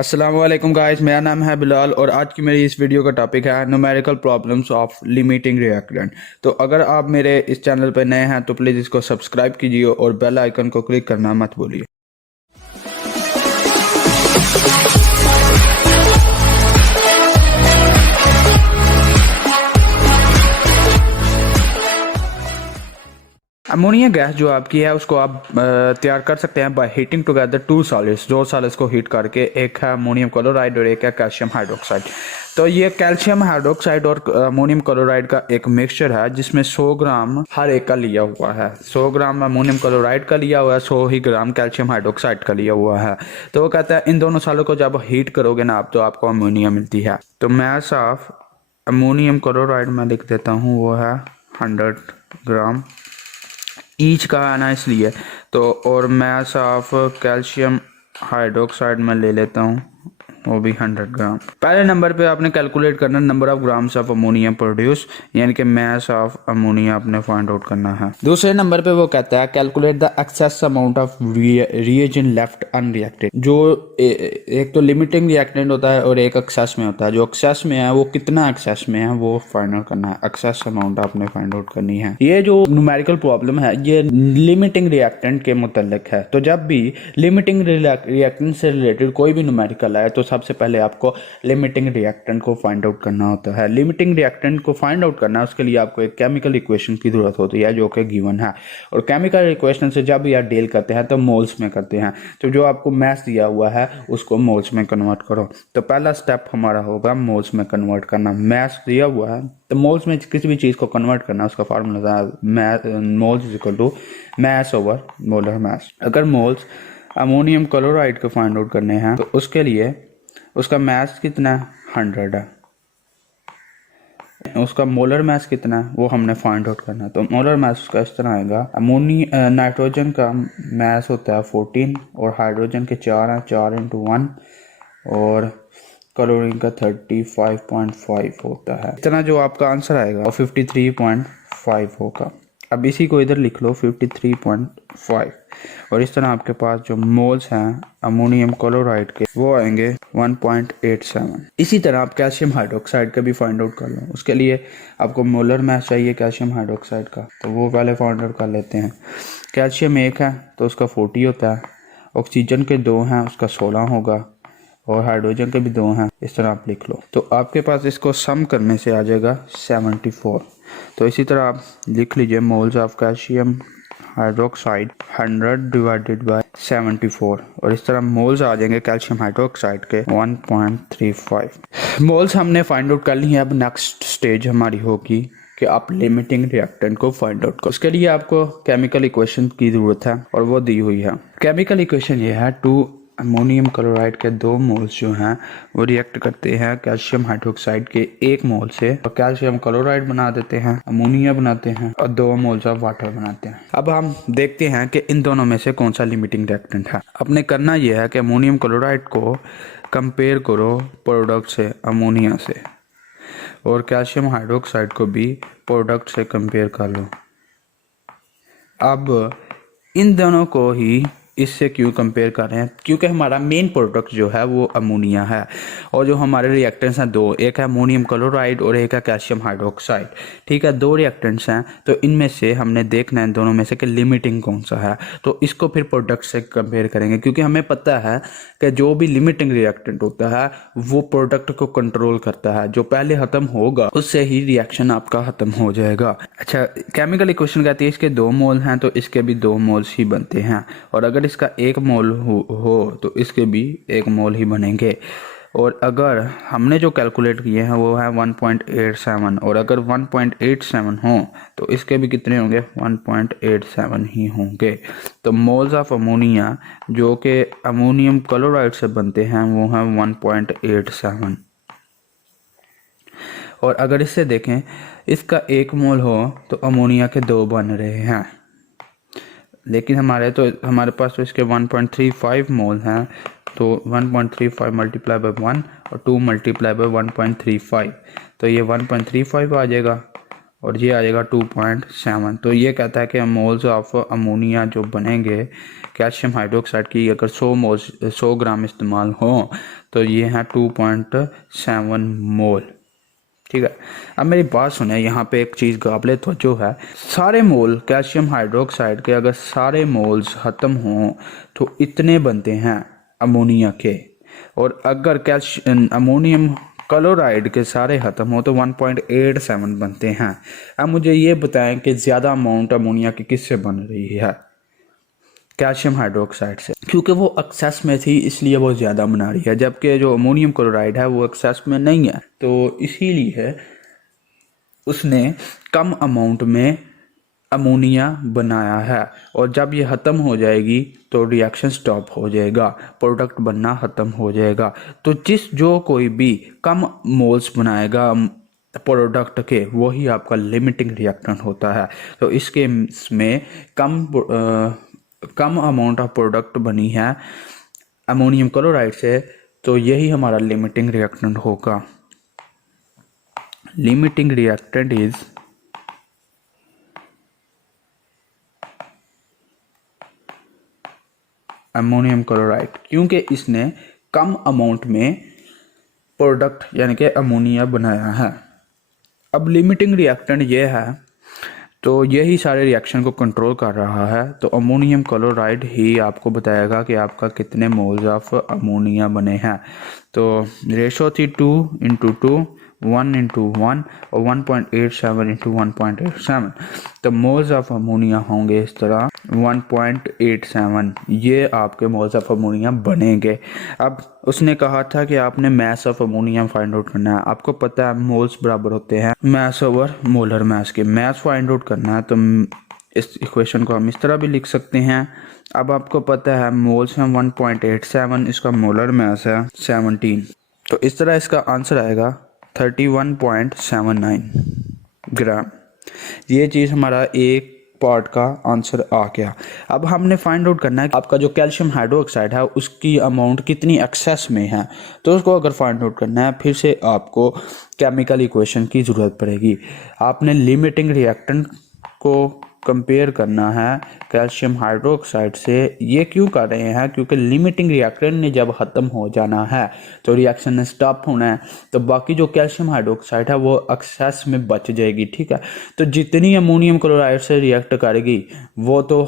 अस्सलाम वालेकुम गाइस, मेरा नाम है बिलाल और आज की मेरी इस वीडियो का टॉपिक है numerical problems of limiting reactant. तो अगर आप मेरे इस चैनल पर नए हैं तो प्लीज़ इसको सब्सक्राइब कीजिए और बेल आइकन को क्लिक करना मत भूलिए। अमोनिया गैस जो आपकी है उसको आप तैयार कर सकते हैं by heating together two solids. दो सॉलिड्स को हीट करके, एक है अमोनियम क्लोराइड और एक है कैल्शियम हाइड्रोक्साइड। तो ये कैल्शियम हाइड्रोक्साइड और अमोनियम क्लोराइड का एक मिक्सचर है जिसमें 100 ग्राम हर एक का लिया हुआ है। 100 ग्राम अमोनियम क्लोराइड का लिया हुआ है, 100 ही ग्राम कैल्शियम हाइड्रोक्साइड का लिया हुआ है। तो वो कहता है इन दोनों सालों को जब हीट करोगे ना आप तो आपको अमोनिया मिलती है। तो मैस ऑफ अमोनियम क्लोराइड में लिख देता हूँ, वो है 100 ग्राम ईच का है ना, इसलिए। तो और मैस ऑफ कैल्शियम हाइड्रोक्साइड में ले लेता हूँ, वो भी 100 ग्राम। पहले नंबर पे आपने कैलकुलेट करना number of grams of ammonia produce, यानी कि मैस ऑफ अमोनिया आपने फाइंड आउट करना है। दूसरे नंबर पे वो कहता है calculate the excess amount of reagent left unreacted. जो एक तो लिमिटिंग रिएक्टेंट होता है और एक एक्सेस में होता है। जो एक्सेस में है वो कितना एक्सेस में है वो फाइंड आउट करना है, एक्सेस अमाउंट आपने फाइंड आउट करनी है। ये जो न्यूमेरिकल प्रॉब्लम है ये लिमिटिंग रिएक्टेंट के मुतल्लिक है। तो जब भी लिमिटिंग रिएक्टेंट से रिलेटेड कोई भी न्यूमेरिकल आए तो सबसे पहले आपको लिमिटिंग रिएक्टेंट को फाइंड आउट करना होता है। लिमिटिंग रिएक्टेंट को फाइंड आउट करना है, उसके लिए आपको एक केमिकल इक्वेशन की जरूरत होती है जो कि गिवन है। और केमिकल इक्वेशन से जब आप डील करते हैं तो मोल्स में करते हैं। तो जो आपको मैथ दिया हुआ है उसको मोल्स में कन्वर्ट करो। तो पहला स्टेप हमारा होगा मोल्स में कन्वर्ट करना। मैथ दिया हुआ है तो मोल्स में किसी भी चीज़ को कन्वर्ट करना, उसका फार्मूला है moles is equal to mass over molar mass. अगर मोल्स अमोनियम क्लोराइड को फाइंड आउट करने हैं तो उसके लिए उसका मैस कितना है, 100 है। उसका मोलर मैस कितना है वो हमने फाइंड आउट करना है। तो मोलर मैस उसका इस तरह आएगा, नाइट्रोजन का मैस होता है 14 और हाइड्रोजन के 4 हैं, 4 × 1 और क्लोरीन का 35.5 होता है। इतना जो आपका आंसर आएगा वो 53.5 होगा। अब इसी को इधर लिख लो 53.5 और इस तरह आपके पास जो मोल्स हैं अमोनियम क्लोराइड के वो आएंगे 1.87। इसी तरह आप कैल्शियम हाइड्रोक्साइड का भी फाइंड आउट कर लो। उसके लिए आपको मोलर मैस चाहिए कैल्शियम हाइड्रोक्साइड का, तो वो पहले फाइंड आउट कर लेते हैं। कैल्शियम 1 है तो उसका 40 होता है, ऑक्सीजन के 2 हैं उसका 16 होगा और हाइड्रोजन के भी 2 हैं। इस तरह आप लिख लो तो आपके पास इसको सम करने से आ जाएगा 74। तो इसी तरह आप लिख लीजिए moles of calcium hydroxide 100 divided by 74 और इस तरह मोल्स आ जाएंगे कैल्शियम हाइड्रोक्साइड के 1.35। मोल्स हमने फाइंड आउट कर ली है। अब नेक्स्ट स्टेज हमारी होगी कि आप लिमिटिंग रिएक्टेंट को फाइंड आउट करो। उसके लिए आपको केमिकल इक्वेशन की जरूरत है और वो दी हुई है। केमिकल इक्वेशन ये है, 2 अमोनियम क्लोराइड के 2 मोल्स जो हैं वो रिएक्ट करते हैं कैल्शियम हाइड्रोक्साइड के 1 मोल से और कैल्शियम क्लोराइड बना देते हैं, अमोनिया बनाते हैं और 2 मोल्स ऑफ वाटर बनाते हैं। अब हम देखते हैं कि इन दोनों में से कौन सा लिमिटिंग रिएक्टेंट है। अपने करना यह है कि अमोनियम क्लोराइड को कंपेयर करो प्रोडक्ट से अमोनिया से और कैल्शियम हाइड्रोक्साइड को भी प्रोडक्ट से कंपेयर कर लो। अब इन दोनों को ही इससे क्यों कंपेयर कर रहे हैं, क्योंकि हमारा मेन प्रोडक्ट जो है वो अमोनिया है और जो हमारे रिएक्टेंट्स हैं 2, एक है अमोनियम क्लोराइड और एक है कैल्शियम हाइड्रोक्साइड। ठीक है, 2 रिएक्टेंट्स हैं तो इनमें से हमने देखना है दोनों में से कि लिमिटिंग कौन सा है। तो इसको फिर प्रोडक्ट से कंपेयर करेंगे क्योंकि हमें पता है कि जो भी लिमिटिंग रिएक्टेंट होता है वो प्रोडक्ट को कंट्रोल करता है। जो पहले खत्म होगा उससे ही रिएक्शन आपका खत्म हो जाएगा। अच्छा, केमिकल इक्वेशन कहती है इसके 2 मोल हैं तो इसके भी 2 मोल्स ही बनते हैं और अगर इसका 1 मोल हो तो इसके भी 1 मोल ही बनेंगे। और अगर हमने जो कैलकुलेट किए हैं वो है 1.87 और अगर 1.87 हो तो इसके भी कितने होंगे, 1.87 ही होंगे। तो मोल्स ऑफ अमोनिया जो कि अमोनियम क्लोराइड से बनते हैं वो हैं 1.87 और अगर इससे देखें इसका 1 मोल हो तो अमोनिया के 2 बन रहे हैं, लेकिन हमारे पास तो इसके 1.35 मोल हैं। तो 1.35 मल्टीप्लाई बाय 1 और 2 मल्टीप्लाई बाय 1.35 तो ये 1.35 आ जाएगा और ये आ जाएगा 2.7। तो ये कहता है कि मोल्स ऑफ अमोनिया जो बनेंगे कैल्शियम हाइड्रोक्साइड की, अगर 100 ग्राम इस्तेमाल हो तो ये हैं 2.7 मोल। ठीक है, अब मेरी बात सुने, यहाँ पे एक चीज़ काबिल तवज्जो है। सारे मोल कैल्शियम हाइड्रोक्साइड के अगर सारे मोल्स ख़त्म हों तो इतने बनते हैं अमोनिया के, और अगर कैल्शियम अमोनियम क्लोराइड के सारे ख़त्म हो तो 1.87 बनते हैं। अब मुझे ये बताएं कि ज़्यादा अमाउंट अमोनिया की किससे बन रही है? कैल्शियम हाइड्रोक्साइड से, क्योंकि वो एक्सेस में थी इसलिए वो ज़्यादा बना रही है, जबकि जो अमोनियम क्लोराइड है वो एक्सेस में नहीं है, तो इसीलिए उसने कम अमाउंट में अमोनिया बनाया है। और जब ये ख़त्म हो जाएगी तो रिएक्शन स्टॉप हो जाएगा, प्रोडक्ट बनना ख़त्म हो जाएगा। तो जो कोई भी कम मोल्स बनाएगा प्रोडक्ट के, वही आपका लिमिटिंग रिएक्टेंट होता है। तो इसके में कम अमाउंट ऑफ प्रोडक्ट बनी है अमोनियम क्लोराइड से, तो यही हमारा लिमिटिंग रिएक्टेंट होगा। Limiting reactant is ammonium chloride, क्योंकि इसने कम अमाउंट में प्रोडक्ट यानी कि अमोनिया बनाया है। अब लिमिटिंग रिएक्टेंट ये है, तो यही सारे रिएक्शन को कंट्रोल कर रहा है। तो अमोनियम क्लोराइड ही आपको बताएगा कि आपका कितने मोल्स ऑफ अमोनिया बने हैं। तो रेशो थी 2:2, 1:1 और 1.87 तो मोल्स ऑफ अमोनिया होंगे इस तरह 1.87, ये आपके मोल्स ऑफ अमोनिया बनेंगे। अब उसने कहा था कि आपने mass of ammonia find out करना है। आपको पता है मोल्स बराबर होते हैं मैस ओवर मोलर मैस के। मैस फाइंड आउट करना है तो इस इक्वेशन को हम इस तरह भी लिख सकते हैं। अब आपको पता है मोल्स हैं 1.87, इसका मोलर मैस है 17, तो इस तरह इसका आंसर आएगा 31.79 ग्राम। ये चीज़ हमारा एक पार्ट का आंसर आ गया। अब हमने फाइंड आउट करना है कि आपका जो कैल्शियम हाइड्रोक्साइड है उसकी अमाउंट कितनी एक्सेस में है। तो उसको अगर फाइंड आउट करना है, फिर से आपको केमिकल इक्वेशन की ज़रूरत पड़ेगी। आपने लिमिटिंग रिएक्टेंट को कंपेयर करना है कैल्शियम हाइड्रोक्साइड से। ये क्यों कर रहे हैं? क्योंकि लिमिटिंग रिएक्टेंट ने जब ख़त्म हो जाना है तो रिएक्शन ने स्टॉप होना है, तो बाकी जो कैल्शियम हाइड्रोक्साइड है वो एक्सेस में बच जाएगी। ठीक है, तो जितनी अमोनियम क्लोराइड से रिएक्ट करेगी वो तो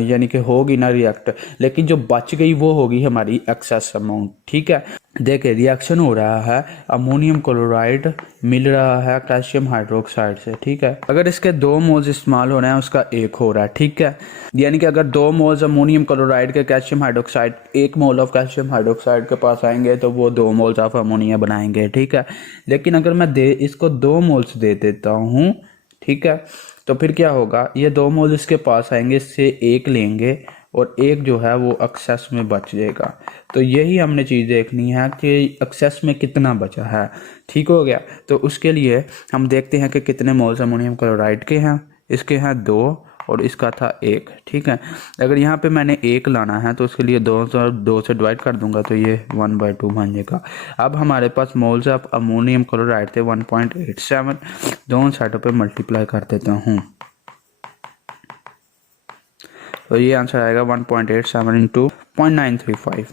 यानी कि होगी ना रिएक्ट, लेकिन जो बच गई वो होगी हमारी एक्सेस अमाउंट। ठीक है, देखिए रिएक्शन हो रहा है, अमोनियम क्लोराइड मिल रहा है कैल्शियम हाइड्रोक्साइड से। ठीक है, अगर इसके 2 मोल्स इस्तेमाल हो रहे हैं उसका 1 हो रहा है। ठीक है, यानी कि अगर 2 मोल्स अमोनियम क्लोराइड के calcium hydroxide 1 mole of calcium hydroxide के पास आएंगे तो वो 2 मोल्स ऑफ अमोनिया बनाएंगे। ठीक है, लेकिन अगर मैं इसको 2 मोल्स दे देता हूँ, ठीक है, तो फिर क्या होगा, ये 2 मोल इसके पास आएंगे, इससे 1 लेंगे और 1 जो है वो एक्सेस में बच जाएगा। तो यही हमने चीज़ देखनी है कि एक्सेस में कितना बचा है। ठीक हो गया, तो उसके लिए हम देखते हैं कि कितने मोल्स अमोनियम क्लोराइड के हैं। इसके हैं 2 और इसका था 1। ठीक है, अगर यहाँ पे मैंने 1 लाना है तो उसके लिए 2 से डिवाइड कर दूंगा तो ये 1/2 बन जाएगा। अब हमारे पास मोल्स ऑफ अमोनियम क्लोराइड थे 1.87, दोनों साइडों पे मल्टीप्लाई कर देता हूँ तो ये आंसर आएगा 1.87 इंटू 0.935।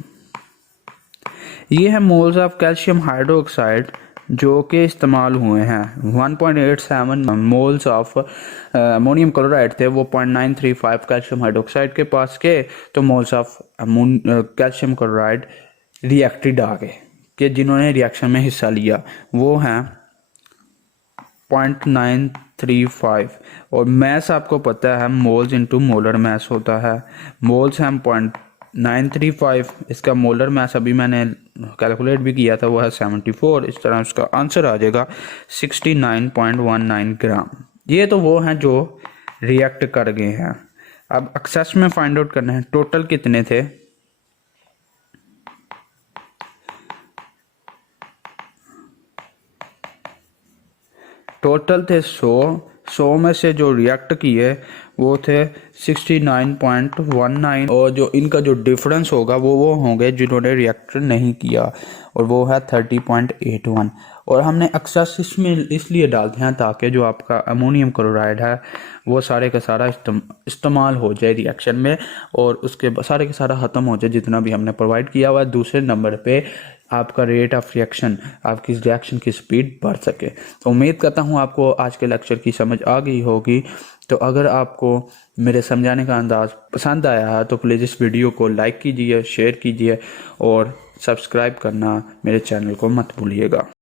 ये है मोल्स ऑफ कैल्शियम हाइड्रोक्साइड जो कि इस्तेमाल हुए हैं। 1.87 मोल्स ऑफ अमोनियम क्लोराइड थे, वो 0.935 कैल्शियम हाइड्रोक्साइड के पास के, तो moles of calcium chloride reacted आ गए कि जिन्होंने रिएक्शन में हिस्सा लिया वो हैं 0.935। और मैस आपको पता है मोल्स इंटू मोलर मैस होता है। मोल्स हैं 0.935, इसका मोलर मैस अभी मैंने कैलकुलेट भी किया था वो है 74। इस तरह उसका आंसर आ जाएगा 69.19 ग्राम। ये तो वो हैं जो रिएक्ट कर गए हैं। अब एक्सेस में फाइंड आउट करना है टोटल कितने थे। टोटल थे 100, 100 में से जो रिएक्ट किए वो थे 69.19, और जो इनका जो डिफरेंस होगा वो होंगे जिन्होंने रिएक्ट नहीं किया, और वो है 30.81। और हमने एक्सेस इसमें इसलिए डालते हैं ताकि जो आपका अमोनियम क्लोराइड है वो सारे का सारा इस्तेमाल हो जाए रिएक्शन में, और उसके सारे का सारा ख़त्म हो जाए जितना भी हमने प्रोवाइड किया हुआ है। दूसरे नंबर पे आपका रेट ऑफ रिएक्शन, आपकी रिएक्शन की स्पीड बढ़ सके। तो उम्मीद करता हूँ आपको आज के लेक्चर की समझ आ गई होगी। तो अगर आपको मेरे समझाने का अंदाज़ पसंद आया है तो प्लीज़ इस वीडियो को लाइक कीजिए, शेयर कीजिए, और सब्सक्राइब करना मेरे चैनल को मत भूलिएगा।